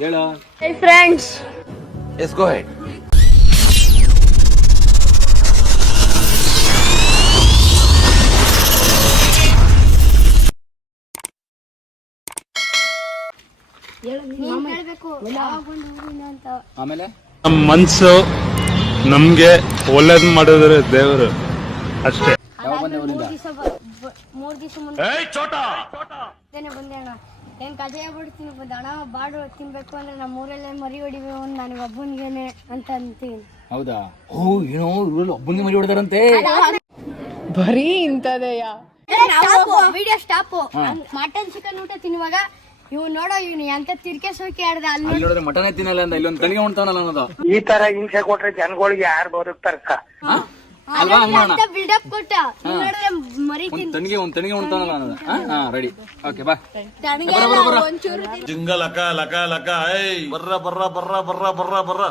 ಹೇಳ. Hey friends, yes go ahead ನೀನ್ ಹೇಳ್ಬೇಕು ಯಾವಾಗ ಬಂದು ಅಂತ. ಆಮೇಲೆ? ನಮ್ಮ ಮನ್ಸು ನಮ್ಗೆ ಒಳ್ಳೇದ್ ಮಾಡಿದ್ರೆ ದೇವರು ಅಷ್ಟೇ. ಮೂರ್ ದಿವಸ ಮೂರ್ ದಿವಸ ಮುಂದೆ. ಬಂದೆ ಅಣ್ಣ. ಏನ್ ಕಜಾಯ ಬಿಡ್ತೀನಿ ದಣ ಅಣ್ಣ ಬಾಡು ತಿನ್ಬೇಕು ಅಂದ್ರೆ ನಮ್ಮ ಊರಲ್ಲೇ ಮರಿ ಹೊಡಿಬೇಕು ಅಂತ ನನಗೆ ಒಬ್ಬನಿಗೇನೆ ಅಂತ ಅಂತೀನಿ. ಹೌದಾ? ಓ ಏನೋ ಊರಲ್ಲಿ ಒಬ್ಬನಿಗೆ ಮರಿ ಹೊಡೆದಾರಂತೆ. ಬರೀ ಇಂಥದೆಯ? ವಿಡಿಯೋ ಸ್ಟಾಪ್ ಮಟನ್ ಚಿಕನ್ ಊಟ ತಿನ್ನುವಾಗ ಇವ್ ನೋಡೋ ಇವ್ನು ಎಂತ ತಿರ್ಕೆ ಸೋಕಿ ಆಡ್ದ ಅಲ್ಲಿ ನೋಡಿದ್ರೆ ಮಟನ್ ತಿನ್ನಲ್ಲ ಅಂತ ಇಲ್ಲೊಂದು ಕಣಿಗೆ ಉಂಟಾನಲ್ಲ ಅನ್ನೋದು. ಈ ತರ ಹಿಂಸೆ ಕೊಟ್ರೆ ಜನಗಳಿಗೆ ಯಾರು ಬದುಕ್ತಾರಕ್ಕ ಅಲ್ವಾ? ಹಂಗ್ ಮಾಡೋಣ. ಅಂತ ಬಿಲ್ಡಪ್ ಕೊಟ್ಟ ಇವ್ನ್ ನೋಡಿದ್ರೆ ಮರಿ ಒಂದ್ ತಣಿಗೆ ಒಂದ್ ತಣಿಗೆ ಉಣ್ತಾವನಲ್ಲ ಅನ್ನೋದು ಹಾ? ಹಾ ರೆಡಿ ಓಕೆ ಬಾ ತನಗೆ ಒಂಚೂರು ಜಿಂಗ ಲಕ ಲಕ ಲಕ ಐ ಬರ್ರ ಬರ್ರ ಬರ್ರ ಬರ್ರ ಬರ್ರ ಬರ್ರ.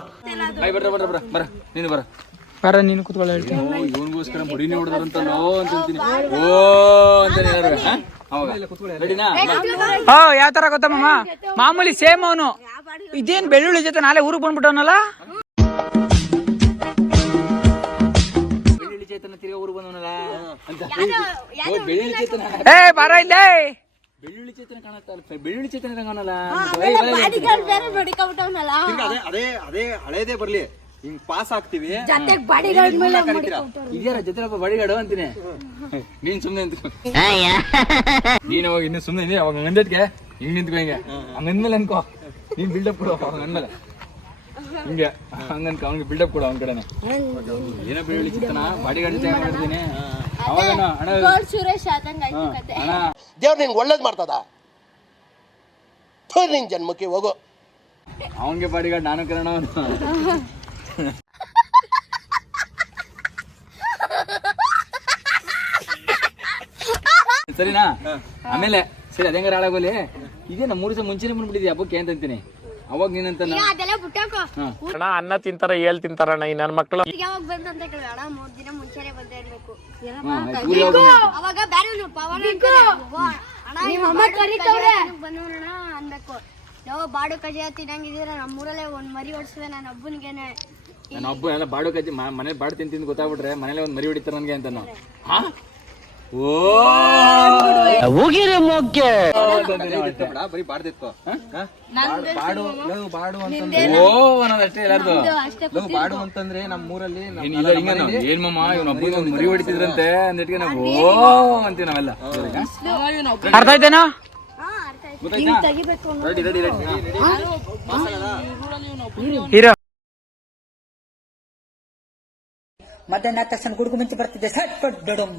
ಆಯ್ ಬರ್ರ ಬರ್ರ ಬರ್ರ. ಬರ ನೀನು ಬರ ಬರ ನೀನು ಕುತ್ಕೊಳ್ಳ ಹೇಳ್ತೀನಿ. ಓ ಇವನಿಗೋಸ್ಕರ ಅಂತ ಅಂತೀನಿ ಓ ಅಂತ ಏನಾರು ಹಾ? ಅವಾಗ. ರೆಡಿನಾ ಓ ಯಾವ ತರ ಗೊತ್ತಾ ಮಾಮ? ಮಾಮೂಲಿ ಸೇಮ್ ಅವನು. ಇದೇನ್ ಬೆಳ್ಳುಳ್ಳಿ ಜೊತೆ ನಾಳೆ ಊರಿಗೆ ಬಂದ್ಬಿಟ್ಟವನಲ್ಲ? ತಿರ್ಗಾ ಊರು ಬಂದವನಲ್ಲ? ಅಂತ ಓ ಬೆಳ್ಳುಳ್ಳಿ ಚೇತನ ಏ ಬರ ಇಲ್ಲೇ. ಬೆಳ್ಳುಳ್ಳಿ ಚೇತನ ಕಾಣತ್ತಲ್ಲ ಬೆಳ್ಳುಳ್ಳಿ ಚೇತನ ಕಾಣಲ್ಲ ಬೇರೆ ಅದೇ ಅದೇ ಅದೇ ಹಳೇದೇ ಬರ್ಲಿ. ಹಿಂಗ್ ಪಾಸ್ ಆಗ್ತೀವಿ. ಜೊತೆಗ್ ಮೇಲೆ ಇದ್ಯಾರ ಜೊತೆ ಒಬ್ಬ ಬಡಿಗಾಡು ಅಂತೀನಿ. ನೀನ್ ಸುಮ್ನೆ ಅಂತ ನೀನ್ ಅವಾಗ ಇನ್ನು ಸುಮ್ನೆ ಇದೀಯ ಅವಾಗ ಹಂಗಂದಟ್ಗೆ ಹಿಂಗ್ ನಿಂತ್ಕೊ ಹಿಂಗೆ. ಹಂಗಂದ್ಮೇಲೆ ಅನ್ಕೋ. ನೀನ್ ಬಿಲ್ಡಪ್ ಕೊಡು ಅವಾಗ ಅಂದ್ಮೇಲೆ ಹಿಂಗೆ ಹಂಗಂತ ಅವ್ನಿಗೆ ಬಿಲ್ಡಪ್ ಕೊಡು ಅವ್ನ ಕಡೆನೆ. ಏನೋ ಬೀಳಿ ಚಿತ್ತನ? ಬಾಡಿಗಾಡಿ ತಯಾರು ಮಾಡಿದ್ದೀನಿ ಅವಾಗನ ಅಣ್ಣ ಸುರೇಶ್ ಆದಂಗ ಆಯ್ತು ಕತೆ. ಅಣ್ಣ ದೇವ್ರು ನಿಂಗೆ ಒಳ್ಳೇದು ಮಾಡ್ತದ? ನಿನ್ ಜನ್ಮಕ್ಕೆ ಹೋಗು. ಅವನ್ಗೆ ಬಾಡಿಗಾಡ್ ನಾನು ಕರೋಣ ಸರಿನಾ? ಆಮೇಲೆ ಸರಿ ಅದೇ ಹಾಳಾಗೋಲಿ? ಇದೇನ ಮೂರು ದಿವಸ ಮುಂಚೆನೆ ಬಂದ್ಬಿಟ್ಟಿದ್ಯಾ ಹಬ್ಬಕ್ಕೆ ಅಂತ ಅಂತೀನಿ ಅವಾಗ ನೀನಂತ ಈಗ ಅದೆಲ್ಲ ಬಿಟ್ಟಾಕೋ. ಅಣ್ಣ ಅನ್ನ ತಿಂತಾರ ಏಳ್ ತಿಂತಾರಣ್ಣ ಈ ನನ್ನ ಮಕ್ಕಳು ಯಾವಾಗ ಬಂದಂತ ಕೇಳಿ ಅಣ್ಣ ಮೂರ್ ದಿನ ಮುಂಚೆನೆ ಬಂದೇ ಇರ್ಬೇಕು. ಅವಾಗ ಬೇರೆ ಪವನ್ ಅಂತಾನೆ. ಓ, ಅಣ್ಣ ಬಂದವನಣ್ಣ ಅನ್ಬೇಕು. ಯಾವ ಬಾಡು ತಿನ್ನಂಗಿದ್ದೀರ ನಮ್ಮೂರಲ್ಲೇ ಒಂದ್ ಮರಿ ಹೊಡ್ಸುವೆ ನಾನು ಒಬ್ಬನಿಗೇನೆ ನಾನು ಒಬ್ಬ ಎಲ್ಲ ಬಾಡು ಕಜ್ಜಿ ಮನೇಲಿ ಬಾಡು ಗೊತ್ತಾಗ್ಬಿಟ್ರೆ ಮನೇಲಿ ಒಂದು ಮರಿ ಹೊಡಿತಾರೆ ನನಗೆ ಅಂತ ನಾವು ಹೋಗಿರಿ ಓ ಬರೀ ಬಾಡು ಲವ್ ಬಾಡು ಅಂತಂದ್ರೆ ಓ ಅನ್ನೋದಷ್ಟೇ ಎಲ್ಲಾರ್ದು. ಲವ್ ಬಾಡು ಅಂತಂದ್ರೆ ನಮ್ಮ ಊರಲ್ಲಿ ಏನ್ ಮಾಮ ಇವ್ನ ಮರಿ ಹೊಡಿತಿದ್ರಂತೆ ಅಂದಿಟ್ಗೆ ನಾವು ಓ ಅಂತೀವಿ ನಾವೆಲ್ಲ. ಅರ್ಥ ಆಯ್ತೇನಾ? ಹೀರೋ. ಮಧ್ಯಾಹ್ನ ತಕ್ಷಣ ಗುಡುಗು ಮಿಂಚು ಬರ್ತಿದ್ದೆ ಸಟ್ ಪಟ್ ಡೊಡಮ್